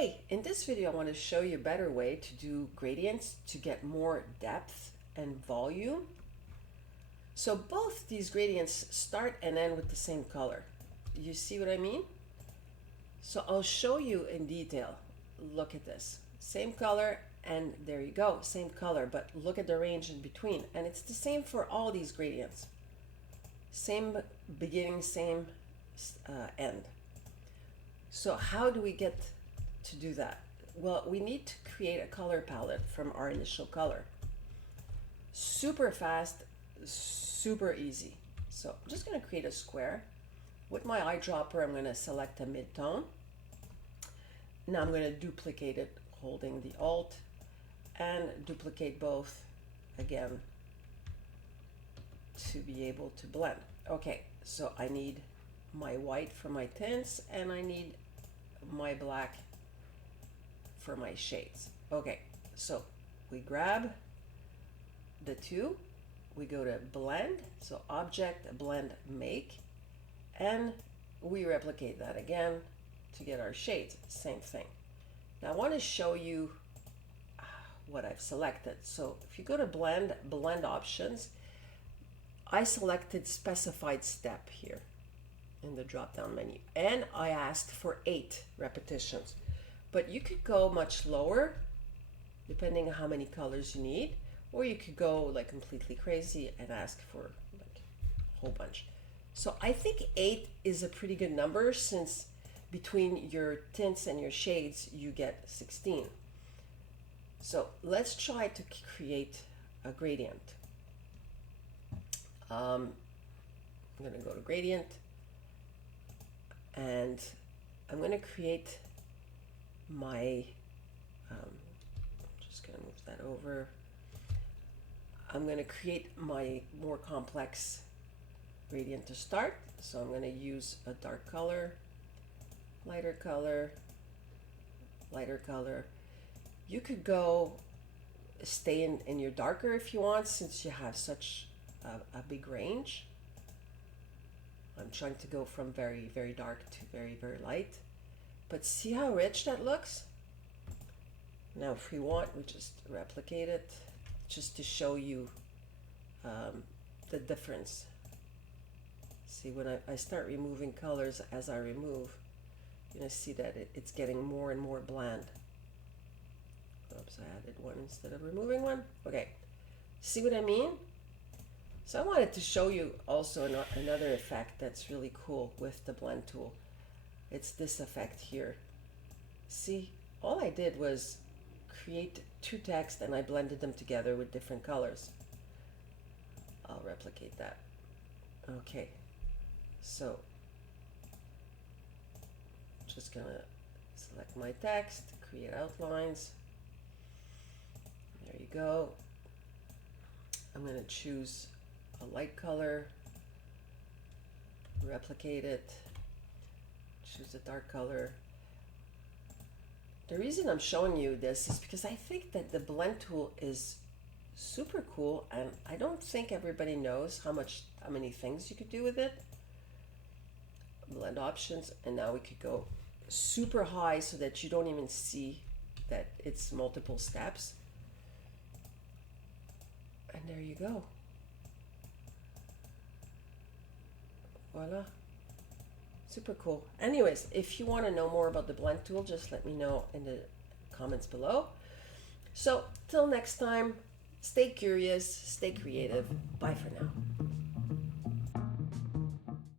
Hi, in this video I want to show you a better way to do gradients to get more depth and volume. So both these gradients start and end with the same color. You see what I mean? So I'll show you in detail. Look at this. Same color and there you go, same color, but look at the range in between. And it's the same for all these gradients. Same beginning, same end. So how do we get to do that? Well, we need to create a color palette from our initial color. Super fast, super easy. So I'm just going to create a square. With my eyedropper, I'm going to select a mid-tone. Now I'm going to duplicate it holding the Alt and duplicate both again to be able to blend. Okay, so I need my white for my tints and I need my black for my shades. Okay, so we grab the two, we go to blend, so object, blend, make, and we replicate that again to get our shades. Same thing. Now I want to show you what I've selected. So if you go to blend options, I selected specified step here in the drop down menu and I asked for 8 repetitions, but you could go much lower depending on how many colors you need, or you could go like completely crazy and ask for like a whole bunch. So I think 8 is a pretty good number, since between your tints and your shades you get 16. So let's try to create a gradient. I'm going to go to gradient and I'm going to create my, I'm just going to move that over. I'm going to create my more complex gradient to start. So I'm going to use a dark color, lighter color, lighter color. You could go stay in your darker if you want, since you have such a big range. I'm trying to go from very, very dark to very, very light. But see how rich that looks? Now if we want, we just replicate it just to show you the difference. See, when I start removing colors, as I remove, you're going to see that it's getting more and more bland. Oops, I added one instead of removing one. Okay, see what I mean? So I wanted to show you also another effect that's really cool with the blend tool. It's this effect here. See, all I did was create 2 text and I blended them together with different colors. I'll replicate that. Okay, so just gonna select my text, create outlines. There you go. I'm gonna choose a light color, replicate it, choose a dark color. The reason I'm showing you this is because I think that the blend tool is super cool, and I don't think everybody knows how many things you could do with it. Blend options, and now we could go super high so that you don't even see that it's multiple steps. And there you go. Voila. Super cool. Anyways, if you want to know more about the blend tool, just let me know in the comments below. So till next time, stay curious, stay creative. Bye for now.